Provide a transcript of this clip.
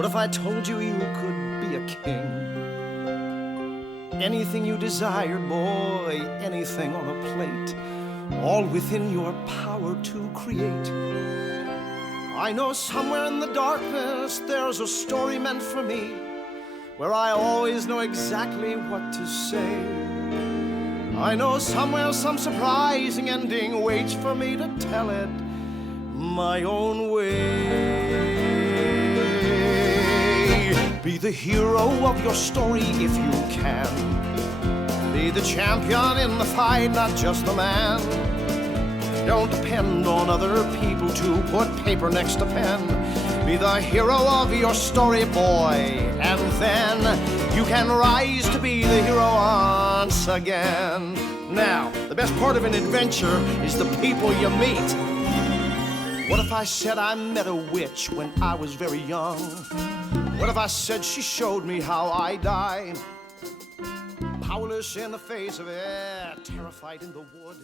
What if I told you you could be a king? Anything you desired, boy, anything on a plate, all within your power to create. I know somewhere in the darkness there's a story meant for me, where I always know exactly what to say. I know somewhere some surprising ending waits for me to tell it my own way. Be the hero of your story if you can. Be the champion in the fight, not just the man. Don't depend on other people to put paper next to pen. Be the hero of your story, boy, and then you can rise to be the hero once again. Now, the best part of an adventure is the people you meet. What if I said I met a witch when I was very young? What if I said she showed me how I died? Powerless in the face of it, terrified in the wood.